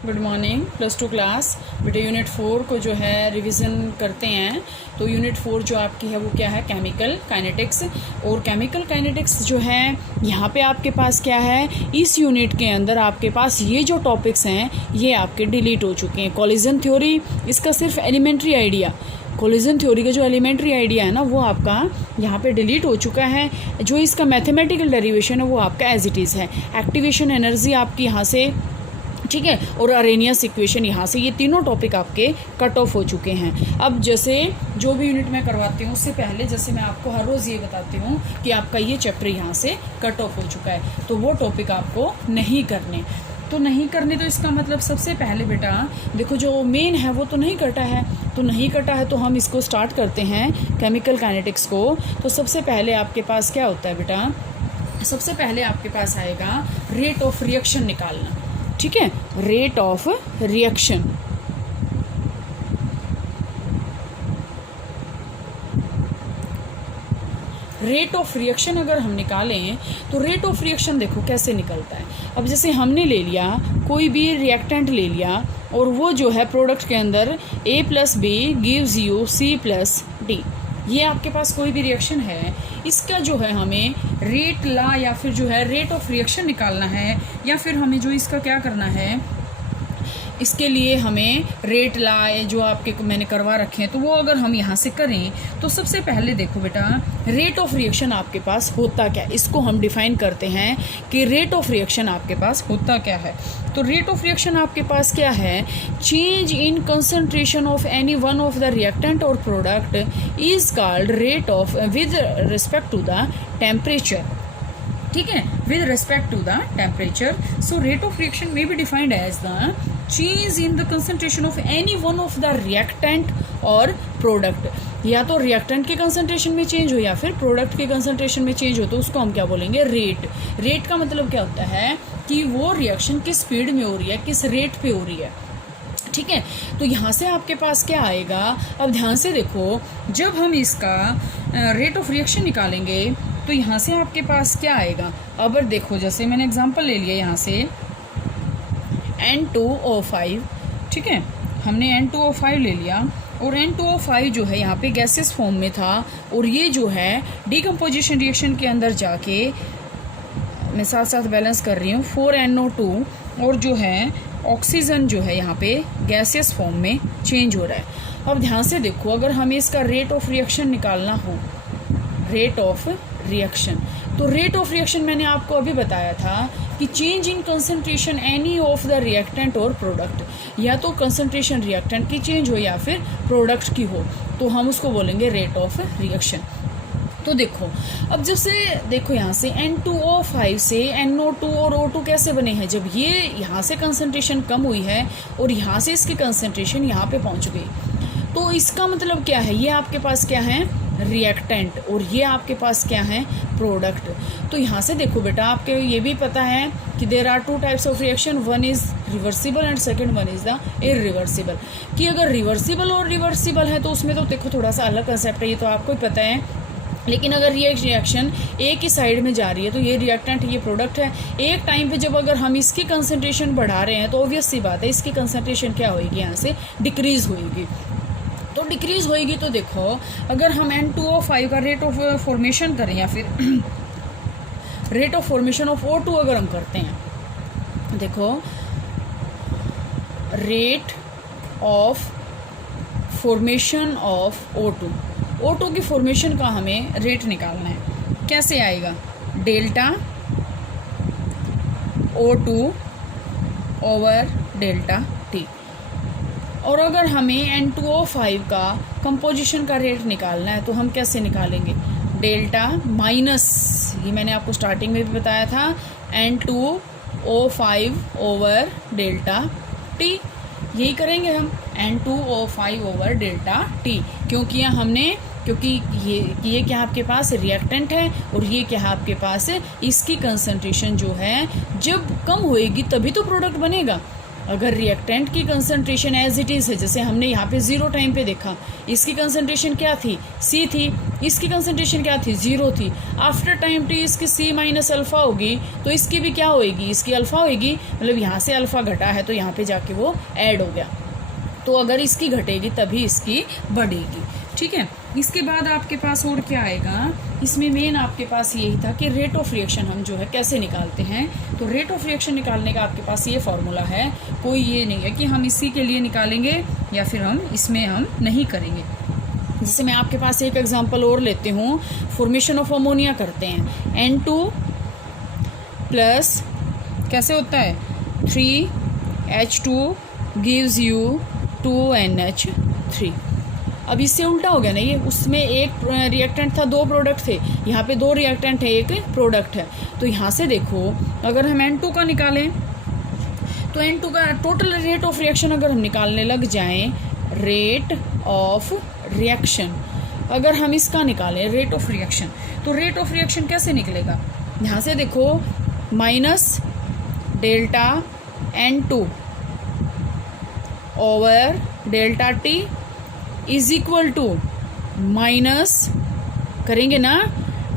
Good morning +2 class. बेटा unit 4 को जो है रिवीजन करते हैं। तो यूनिट 4 जो आपकी है वो क्या है, केमिकल काइनेटिक्स। और केमिकल काइनेटिक्स जो है यहाँ पे आपके पास क्या है, इस यूनिट के अंदर आपके पास ये जो टॉपिक्स हैं ये आपके डिलीट हो चुके हैं। कोलिजन थ्योरी, इसका सिर्फ एलिमेंट्री आइडिया, कोलिजन थ्योरी का जो एलिमेंट्री आइडिया है ना वो आपका यहाँ पे डिलीट हो चुका है। जो इसका मैथमेटिकल डेरिवेशन है वो आपका एज इट इज़ है। एक्टिवेशन एनर्जी आपकी यहाँ से, ठीक है, और अरेनियस इक्वेशन यहाँ से, ये तीनों टॉपिक आपके कट ऑफ हो चुके हैं। अब जैसे जो भी यूनिट मैं करवाती हूँ उससे पहले जैसे मैं आपको हर रोज़ ये बताती हूँ कि आपका ये चैप्टर यहाँ से कट ऑफ हो चुका है, तो वो टॉपिक आपको नहीं करने। तो इसका मतलब सबसे पहले बेटा देखो जो मेन है वो तो नहीं कटा है, तो हम इसको स्टार्ट करते हैं केमिकल काइनेटिक्स को। तो सबसे पहले आपके पास क्या होता है बेटा, सबसे पहले आपके पास आएगा रेट ऑफ रिएक्शन निकालना, ठीक है, rate of reaction. Rate of reaction अगर हम निकालें तो रेट ऑफ रिएक्शन देखो कैसे निकलता है। अब जैसे हमने ले लिया कोई भी रिएक्टेंट ले लिया और वो जो है प्रोडक्ट के अंदर A + B gives you C + D, ये आपके पास कोई भी रिएक्शन है, इसका जो है हमें रेट ला या फिर जो है रेट ऑफ रिएक्शन निकालना है, या फिर हमें जो इसका क्या करना है, इसके लिए हमें रेट ला जो आपके मैंने करवा रखे हैं तो वो अगर हम यहाँ से करें तो सबसे पहले देखो बेटा रेट ऑफ रिएक्शन आपके पास होता क्या है, इसको हम डिफाइन करते हैं कि रेट ऑफ रिएक्शन आपके पास होता क्या है। तो रेट ऑफ रिएक्शन आपके पास क्या है, change in concentration of any one of the reactant और product is called rate of with respect to the temperature, ठीक है, with respect to the temperature. So rate of reaction may be defined as the change in the concentration of any one of the reactant और product, या तो reactant के concentration में change हो या फिर प्रोडक्ट के कंसंट्रेशन में चेंज हो, तो उसको हम क्या बोलेंगे, रेट। रेट का मतलब क्या होता है कि वो रिएक्शन किस स्पीड में हो रही है, किस रेट पे हो रही है, ठीक है। तो यहाँ से आपके पास क्या आएगा, अब ध्यान से देखो, जब हम इसका रेट ऑफ रिएक्शन निकालेंगे तो यहाँ से आपके पास क्या आएगा। अब देखो जैसे मैंने एग्जांपल ले लिया यहाँ से N2O5, ठीक है, हमने N2O5 ले लिया और N2O5 जो है यहाँ पे गैसेस फॉर्म में था और ये जो है डिकम्पोजिशन रिएक्शन के अंदर जाके, मैं साथ साथ बैलेंस कर रही हूँ, 4NO2 और जो है ऑक्सीजन जो है यहाँ पे गैसियस फॉर्म में चेंज हो रहा है। अब ध्यान से देखो, अगर हमें इसका रेट ऑफ रिएक्शन निकालना हो, रेट ऑफ रिएक्शन, तो रेट ऑफ रिएक्शन मैंने आपको अभी बताया था कि change in concentration any of the reactant और प्रोडक्ट, या तो कंसंट्रेशन रिएक्टेंट की चेंज हो या फिर प्रोडक्ट की हो, तो हम उसको बोलेंगे रेट ऑफ रिएक्शन। तो देखो अब जब से देखो यहाँ से N2O5 से NO2 और O2 कैसे बने हैं, जब ये यहाँ से कंसंट्रेशन कम हुई है और यहाँ से इसकी कंसंट्रेशन यहाँ पे पहुँच गई, तो इसका मतलब क्या है, ये आपके पास क्या है, रिएक्टेंट, और ये आपके पास क्या है, प्रोडक्ट। तो यहाँ से देखो बेटा आपके ये भी पता है कि there are 2 types of reaction, one is reversible and second one is the irreversible. कि अगर रिवर्सिबल और रिवर्सिबल है तो उसमें तो देखो थोड़ा सा अलग कंसेप्ट है, ये तो आपको ही पता है, लेकिन अगर ये रिएक्शन एक ही साइड में जा रही है तो ये रिएक्टेंट, ये प्रोडक्ट है। एक टाइम पे जब अगर हम इसकी कंसंट्रेशन बढ़ा रहे हैं तो ऑब्वियस सी बात है इसकी कंसंट्रेशन क्या होगी, यहाँ से डिक्रीज होगी। तो डिक्रीज होएगी तो देखो अगर हम N2O5 का रेट ऑफ फॉर्मेशन करें या फिर rate of formation of O2 अगर हम करते हैं, देखो rate of formation of O2 की फॉर्मेशन का हमें रेट निकालना है, कैसे आएगा, delta O2 over delta T। और अगर हमें N2O5 का कंपोजिशन का रेट निकालना है तो हम कैसे निकालेंगे, डेल्टा माइनस, ये मैंने आपको स्टार्टिंग में भी बताया था, N2O5 ओवर डेल्टा T, यही करेंगे हम, N2O5 ओवर डेल्टा T, क्योंकि ये क्या आपके पास रिएक्टेंट है और ये क्या है आपके पास, इसकी कंसंट्रेशन जो है जब कम होएगी तभी तो प्रोडक्ट बनेगा। अगर रिएक्टेंट की कंसंट्रेशन एज इट इज़ है, जैसे हमने यहाँ पे 0 टाइम पे देखा, इसकी कंसंट्रेशन क्या थी, C थी, इसकी कंसंट्रेशन क्या थी, 0 थी। आफ्टर टाइम t इसकी C माइनस अल्फ़ा होगी, तो इसकी भी क्या होएगी, इसकी अल्फ़ा होएगी, मतलब यहाँ से अल्फ़ा घटा है तो यहाँ पे जाके वो ऐड हो गया। तो अगर इसकी घटेगी तभी इसकी बढ़ेगी, ठीक है। इसके बाद आपके पास और क्या आएगा, इसमें मेन आपके पास यही था कि रेट ऑफ रिएक्शन हम जो है कैसे निकालते हैं। तो रेट ऑफ रिएक्शन निकालने का आपके पास ये फॉर्मूला है, कोई ये नहीं है कि हम इसी के लिए निकालेंगे या फिर हम इसमें हम नहीं करेंगे। जैसे मैं आपके पास एक एग्जांपल और लेती हूँ, फॉर्मेशन ऑफ अमोनिया करते हैं। N2 प्लस कैसे होता है, 3H2 गिव्स यू 2NH3। अब इससे उल्टा हो गया ना ये, उसमें एक रिएक्टेंट था, 2 प्रोडक्ट थे, यहाँ पे 2 रिएक्टेंट है, एक प्रोडक्ट है। तो यहाँ से देखो, अगर हम N2 का निकालें तो N2 का टोटल रेट ऑफ रिएक्शन अगर हम निकालने लग जाएं, रेट ऑफ रिएक्शन, अगर हम इसका निकालें रेट ऑफ रिएक्शन, तो रेट ऑफ रिएक्शन कैसे निकलेगा, यहाँ से देखो, minus delta N2 over delta T is equal to minus करेंगे ना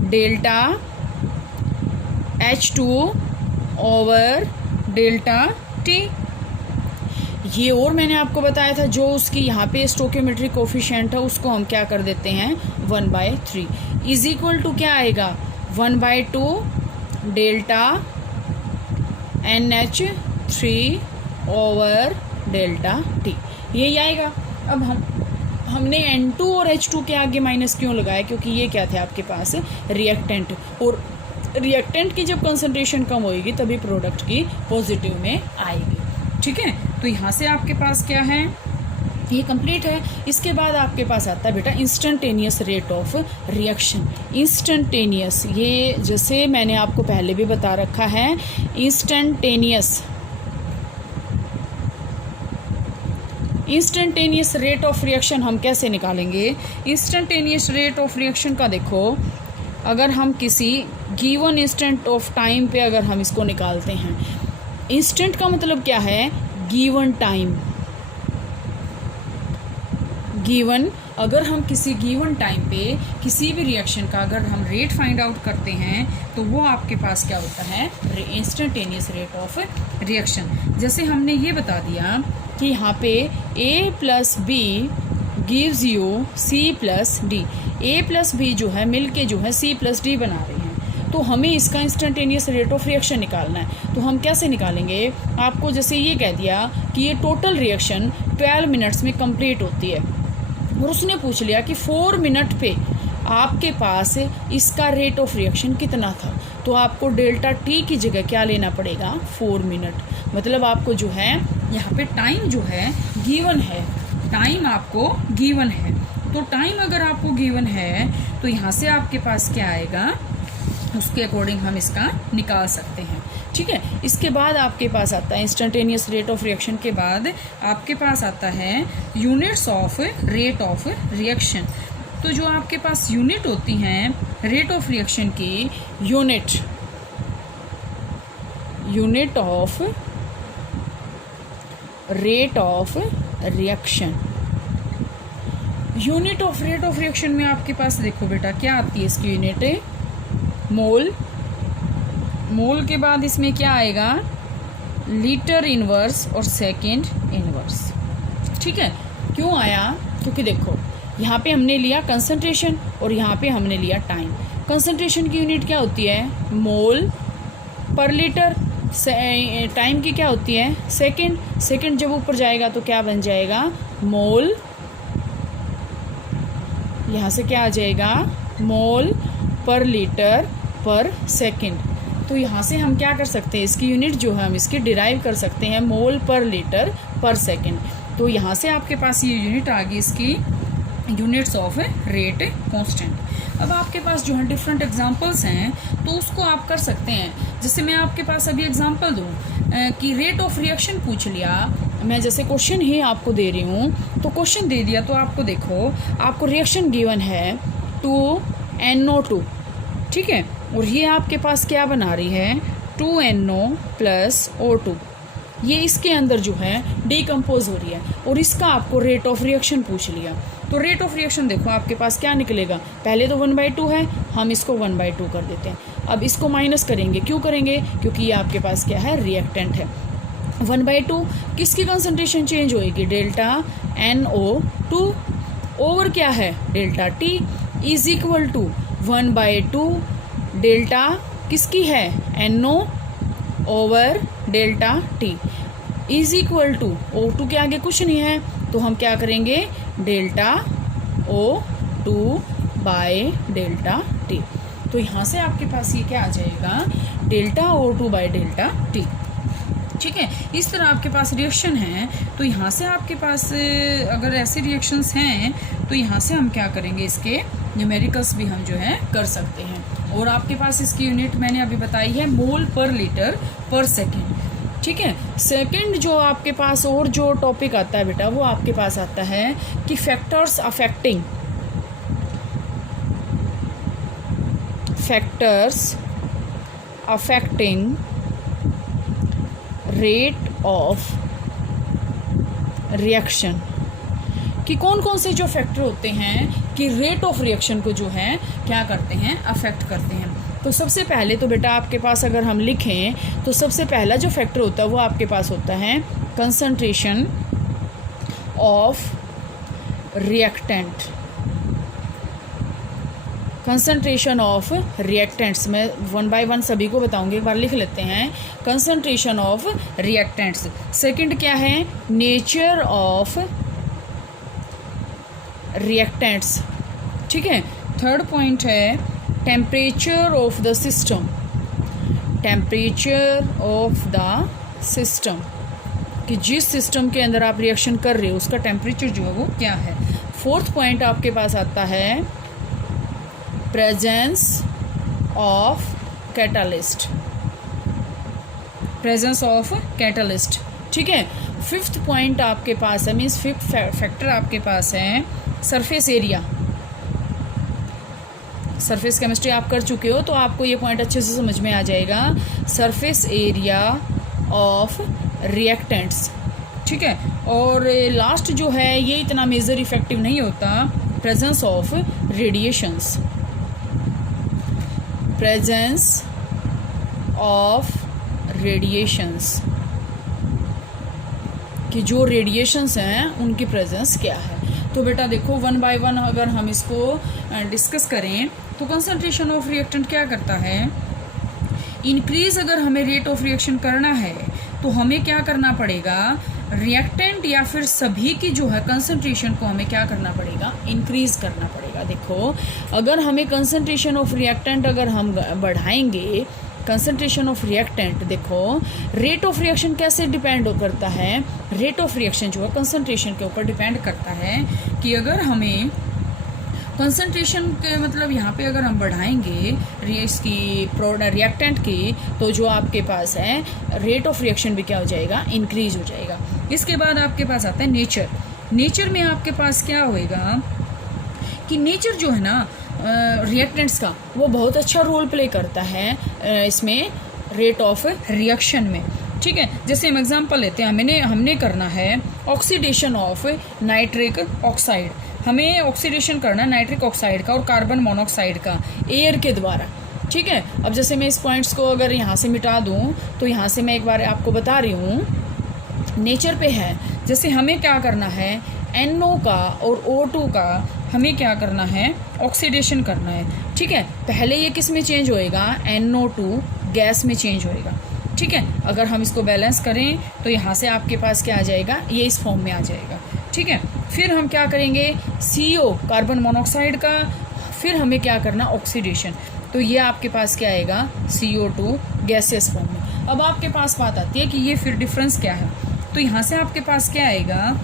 delta H2 over delta T। ये और मैंने आपको बताया था, जो उसकी यहाँ पे स्टोकियोमेट्रिक कोफिशिएंट है उसको हम क्या कर देते हैं 1/3 इज इक्वल टू क्या आएगा 1/2 delta NH3 over delta T, यही आएगा। अब हमने N2 और H2 के आगे माइनस क्यों लगाया, क्योंकि ये क्या थे आपके पास रिएक्टेंट, और रिएक्टेंट की जब कंसंट्रेशन कम होएगी तभी प्रोडक्ट की पॉजिटिव में आएगी, ठीक है। तो यहाँ से आपके पास क्या है, ये कंप्लीट है। इसके बाद आपके पास आता है बेटा instantaneous rate of reaction. Instantaneous, ये जैसे मैंने आपको पहले भी बता रखा है, इंस्टेंटेनियस रेट ऑफ रिएक्शन हम कैसे निकालेंगे। इंस्टेंटेनियस रेट ऑफ रिएक्शन का देखो, अगर हम किसी गिवन इंस्टेंट ऑफ टाइम पे अगर हम इसको निकालते हैं, इंस्टेंट का मतलब क्या है, गिवन टाइम, गिवन, अगर हम किसी गिवन टाइम पे किसी भी रिएक्शन का अगर हम रेट फाइंड आउट करते हैं तो वो आपके पास क्या होता है, इंस्टेंटेनियस रेट ऑफ रिएक्शन। जैसे हमने ये बता दिया कि यहाँ पे A plus B gives you C plus D, A plus B जो है मिलके जो है C प्लस D बना रहे हैं, तो हमें इसका इंस्टेंटेनियस रेट ऑफ रिएक्शन निकालना है। तो हम कैसे निकालेंगे, आपको जैसे ये कह दिया कि ये टोटल रिएक्शन 12 मिनट्स में कंप्लीट होती है, और उसने पूछ लिया कि 4 मिनट पे आपके पास इसका रेट ऑफ रिएक्शन कितना था, तो आपको डेल्टा T की जगह क्या लेना पड़ेगा, 4 मिनट। मतलब आपको जो है यहाँ पे टाइम जो है गिवन है, टाइम आपको गिवन है, तो टाइम अगर आपको गिवन है तो यहाँ से आपके पास क्या आएगा, उसके अकॉर्डिंग हम इसका निकाल सकते हैं, ठीक है। इसके बाद आपके पास आता है इंस्टेंटेनियस रेट ऑफ रिएक्शन के बाद आपके पास आता है units of rate of reaction. तो जो आपके पास यूनिट होती हैं रेट ऑफ रिएक्शन की, unit of rate of reaction, unit of rate of reaction में आपके पास देखो बेटा क्या आती है, इसकी यूनिट मोल, मोल के बाद इसमें क्या आएगा, लीटर इनवर्स और सेकेंड इनवर्स, ठीक है। क्यों आया, क्योंकि देखो यहाँ पे हमने लिया कंसंट्रेशन और यहाँ पे हमने लिया टाइम। कंसंट्रेशन की यूनिट क्या होती है, मोल पर लीटर, टाइम की क्या होती है, सेकेंड, सेकेंड जब ऊपर जाएगा तो क्या बन जाएगा, मोल, यहाँ से क्या आ जाएगा, मोल पर लीटर पर सेकेंड। तो यहाँ से हम क्या कर सकते हैं, इसकी यूनिट जो है हम इसकी डिराइव कर सकते हैं, मोल पर लीटर पर सेकेंड। तो यहाँ से आपके पास ये यूनिट आ गई इसकी, यूनिट्स ऑफ रेट कांस्टेंट। अब आपके पास जो है डिफरेंट एग्जांपल्स हैं तो उसको आप कर सकते हैं। जैसे मैं आपके पास अभी एग्जांपल दूं कि रेट ऑफ रिएक्शन पूछ लिया, मैं जैसे क्वेश्चन ही आपको दे रही हूँ, तो क्वेश्चन दे दिया तो आपको देखो, आपको रिएक्शन गिवन है 2NO2, ठीक है, और ये आपके पास क्या बना रही है 2NO प्लस O2, ये इसके अंदर जो है डिकम्पोज हो रही है, और इसका आपको रेट ऑफ रिएक्शन पूछ लिया। तो रेट ऑफ रिएक्शन देखो आपके पास क्या निकलेगा, पहले तो 1/2 है, हम इसको 1/2 कर देते हैं। अब इसको माइनस करेंगे, क्यों करेंगे, क्योंकि ये आपके पास क्या है, रिएक्टेंट है। 1/2 किसकी कंसंट्रेशन चेंज होएगी, डेल्टा NO2 ओवर क्या है, delta T is equal to 1/2 delta किसकी है, NO over delta T is equal to O2 के आगे कुछ नहीं है, तो हम क्या करेंगे, delta O2 by delta T। तो यहाँ से आपके पास ये क्या आ जाएगा, delta O2 by delta T। ठीक है, इस तरह आपके पास रिएक्शन है। तो यहाँ से आपके पास अगर ऐसे रिएक्शंस हैं तो यहाँ से हम क्या करेंगे, इसके न्यूमेरिकल्स भी हम जो है कर सकते हैं। और आपके पास इसकी यूनिट मैंने अभी बताई है मोल पर लीटर पर सेकेंड। ठीक है, सेकंड जो आपके पास और जो टॉपिक आता है बेटा, वो आपके पास आता है कि factors affecting rate of reaction, कि कौन कौन से जो फैक्टर होते हैं कि रेट ऑफ रिएक्शन को जो है क्या करते हैं, अफेक्ट करते हैं। तो सबसे पहले तो बेटा आपके पास अगर हम लिखें तो सबसे पहला जो फैक्टर होता है वो आपके पास होता है concentration of reactant. Concentration of reactants, मैं 1 बाय 1 सभी को बताऊंगी, एक बार लिख लेते हैं। Concentration of reactants. सेकंड क्या है, नेचर ऑफ रिएक्टेंट्स। ठीक है, थर्ड पॉइंट है temperature of the system. Temperature of the system, कि जिस सिस्टम के अंदर आप रिएक्शन कर रहे हो उसका टेम्परेचर जो है वो क्या है। फोर्थ पॉइंट आपके पास आता है presence of catalyst. Presence of catalyst. ठीक है, फिफ्थ पॉइंट आपके पास है, मीन्स फिफ्थ फैक्टर आपके पास है सरफेस एरिया। सरफेस केमिस्ट्री आप कर चुके हो तो आपको ये पॉइंट अच्छे से समझ में आ जाएगा, सरफेस एरिया ऑफ रिएक्टेंट्स। ठीक है, और लास्ट जो है ये इतना मेजर इफेक्टिव नहीं होता, presence of radiations. Presence of radiations, कि जो रेडिएशंस हैं उनकी प्रेजेंस क्या है। तो बेटा देखो 1 बाय 1 अगर हम इसको डिस्कस करें तो कंसंट्रेशन ऑफ रिएक्टेंट क्या करता है, इंक्रीज अगर हमें रेट ऑफ रिएक्शन करना है तो हमें क्या करना पड़ेगा, रिएक्टेंट या फिर सभी की जो है कंसंट्रेशन को हमें क्या करना पड़ेगा, इंक्रीज करना पड़ेगा। देखो अगर हमें कंसंट्रेशन ऑफ रिएक्टेंट अगर हम बढ़ाएंगे, कंसंट्रेशन ऑफ रिएक्टेंट, देखो रेट ऑफ रिएक्शन कैसे डिपेंड करता है, रेट ऑफ रिएक्शन जो है कंसंट्रेशन के ऊपर डिपेंड करता है। कि अगर हमें कंसंट्रेशन के मतलब यहाँ पे अगर हम बढ़ाएंगे इसकी रिएक्टेंट की, तो जो आपके पास है रेट ऑफ रिएक्शन भी क्या हो जाएगा, इंक्रीज हो जाएगा। इसके बाद आपके पास आता है नेचर। नेचर में आपके पास क्या होएगा कि नेचर जो है ना रिएक्टेंट्स का, वो बहुत अच्छा रोल प्ले करता है इसमें रेट ऑफ रिएक्शन में। ठीक है, जैसे हम एग्जांपल लेते हैं, हमने करना है ऑक्सीडेशन ऑफ नाइट्रिक ऑक्साइड। हमें ऑक्सीडेशन करना है नाइट्रिक ऑक्साइड का और कार्बन मोनोऑक्साइड का एयर के द्वारा। ठीक है, अब जैसे मैं इस पॉइंट्स को अगर यहाँ से मिटा दूँ तो यहाँ से मैं एक बार आपको बता रही हूँ, नेचर पे है। जैसे हमें क्या करना है, NO का और O2 का हमें क्या करना है, ऑक्सीडेशन करना है। ठीक है, पहले ये किस में चेंज होएगा, NO2 गैस में चेंज होएगा। ठीक है, अगर हम इसको बैलेंस करें तो यहाँ से आपके पास क्या आ जाएगा, ये इस फॉर्म में आ जाएगा। ठीक है, फिर हम क्या करेंगे, CO कार्बन मोनोऑक्साइड का, फिर हमें क्या करना, ऑक्सीडेशन, तो ये आपके पास क्या आएगा, CO2 गैसियस फॉर्म में। अब आपके पास बात आती है कि ये फिर डिफरेंस क्या है। तो यहाँ से आपके पास क्या आएगा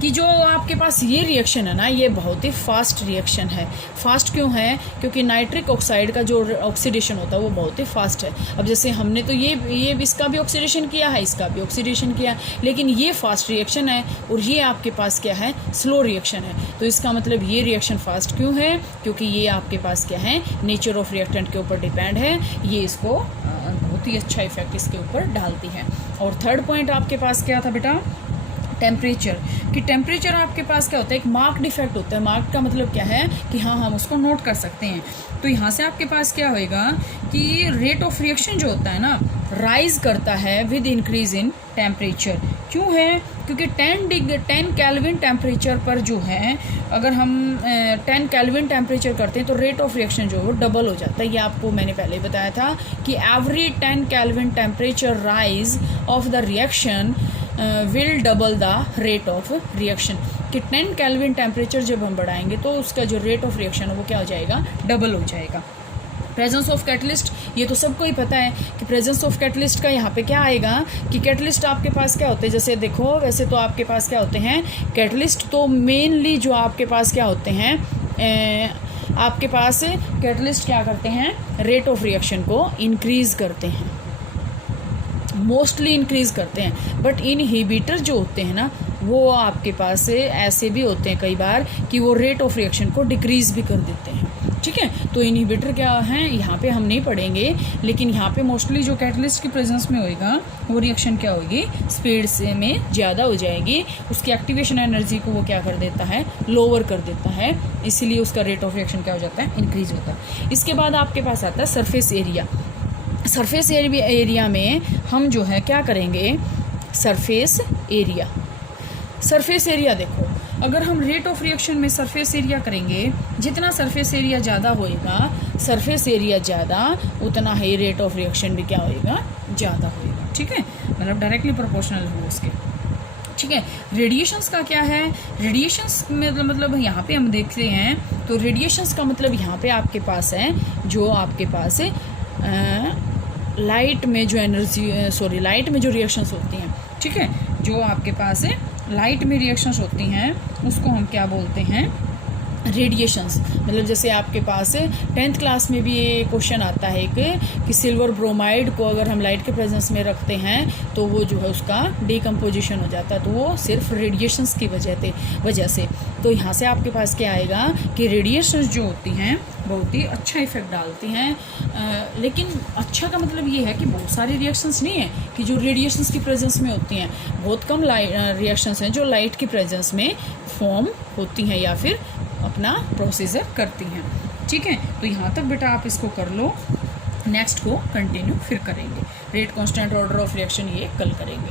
कि जो आपके पास ये रिएक्शन है ना, ये बहुत ही फास्ट रिएक्शन है। फास्ट क्यों है, क्योंकि नाइट्रिक ऑक्साइड का जो ऑक्सीडेशन होता है वो बहुत ही फास्ट है। अब जैसे हमने तो ये इसका भी ऑक्सीडेशन किया है, इसका भी ऑक्सीडेशन किया, लेकिन ये फास्ट रिएक्शन है और ये आपके पास क्या है, स्लो रिएक्शन है। तो इसका मतलब ये रिएक्शन फास्ट क्यों है, क्योंकि ये आपके पास क्या है, नेचर ऑफ रिएक्टेंट के ऊपर डिपेंड है। ये इसको बहुत ही अच्छा इफेक्ट इसके ऊपर डालती है। और थर्ड पॉइंट आपके पास क्या था बेटा, टेम्परेचर। कि टेम्परेचर आपके पास क्या होता है, एक मार्क्ड इफेक्ट होता है। मार्क्ड का मतलब क्या है कि हाँ हम उसको नोट कर सकते हैं। तो यहाँ से आपके पास क्या होएगा कि रेट ऑफ रिएक्शन जो होता है ना, राइज करता है विद इंक्रीज इन टेम्परेचर। क्यों है, क्योंकि 10 केल्विन टेम्परेचर पर जो है, अगर हम 10 केल्विन टेम्परेचर करते हैं तो रेट ऑफ रिएक्शन जो है वो डबल हो जाता है। ये आपको मैंने पहले बताया था कि every 10 kelvin temperature rise of the reaction will double the rate of reaction. कि 10 केल्विन टेम्परेचर जब हम बढ़ाएंगे तो उसका जो रेट ऑफ रिएक्शन है वो क्या हो जाएगा, डबल हो जाएगा। प्रेजेंस ऑफ कैटलिस्ट, ये तो सबको ही पता है कि प्रेजेंस ऑफ कैटलिस्ट का यहाँ पे क्या आएगा कि कैटलिस्ट आपके पास क्या होते हैं, जैसे देखो वैसे तो आपके पास क्या होते हैं कैटलिस्ट, तो मेनली जो आपके पास क्या होते हैं, आपके पास कैटलिस्ट क्या करते हैं, रेट ऑफ रिएक्शन को इंक्रीज करते हैं, मोस्टली इंक्रीज करते हैं। बट इनहिबिटर जो होते हैं ना, वो आपके पास ऐसे भी होते हैं कई बार कि वो रेट ऑफ रिएक्शन को डिक्रीज भी कर देते हैं। ठीक है, तो इनहिबिटर क्या है यहाँ पे हम नहीं पढ़ेंगे, लेकिन यहाँ पे मोस्टली जो कैटलिस्ट की प्रेजेंस में होएगा वो रिएक्शन क्या होगी, स्पीड से में ज़्यादा हो जाएगी, उसकी एक्टिवेशन एनर्जी को वो क्या कर देता है, लोअर कर देता है, इसीलिए उसका रेट ऑफ रिएक्शन क्या हो जाता है, इंक्रीज होता है। इसके बाद आपके पास आता है सरफेस एरिया। सरफेस एरिया में हम जो है क्या करेंगे, सरफेस एरिया। सरफेस एरिया देखो, अगर हम रेट ऑफ रिएक्शन में सरफेस एरिया करेंगे, जितना सरफेस एरिया ज़्यादा होएगा, सरफेस एरिया ज़्यादा, उतना ही रेट ऑफ रिएक्शन भी क्या होएगा, ज़्यादा होएगा। ठीक है, मतलब डायरेक्टली प्रोपोर्शनल हो उसके। ठीक है, रेडिएशंस का क्या है, रेडिएशंस मतलब यहाँ पे हम देखते हैं तो रेडिएशंस का मतलब यहाँ पे आपके पास है जो आपके पास लाइट में जो एनर्जी लाइट में जो रिएक्शंस होती हैं। ठीक है, जो आपके पास लाइट में रिएक्शंस होती हैं उसको हम क्या बोलते हैं, रेडिएशंस। मतलब जैसे आपके पास 10th क्लास में भी ये क्वेश्चन आता है कि सिल्वर ब्रोमाइड को अगर हम लाइट के प्रेजेंस में रखते हैं तो वो जो है उसका डिकम्पोजिशन हो जाता है, तो वो सिर्फ रेडिएशंस की वजह से। तो यहाँ से आपके पास क्या आएगा कि रेडिएशंस जो होती हैं बहुत ही अच्छा इफेक्ट डालती हैं। लेकिन अच्छा का मतलब ये है कि बहुत सारी रिएक्शंस नहीं है कि जो रेडिएशंस की प्रेजेंस में होती हैं, बहुत कम रिएक्शंस हैं जो लाइट की प्रेजेंस में फॉर्म होती हैं या फिर अपना प्रोसीजर करती हैं। ठीक है, तो यहाँ तक बेटा आप इसको कर लो, नेक्स्ट को कंटिन्यू फिर करेंगे। Rate constant, order of reaction ये कल करेंगे।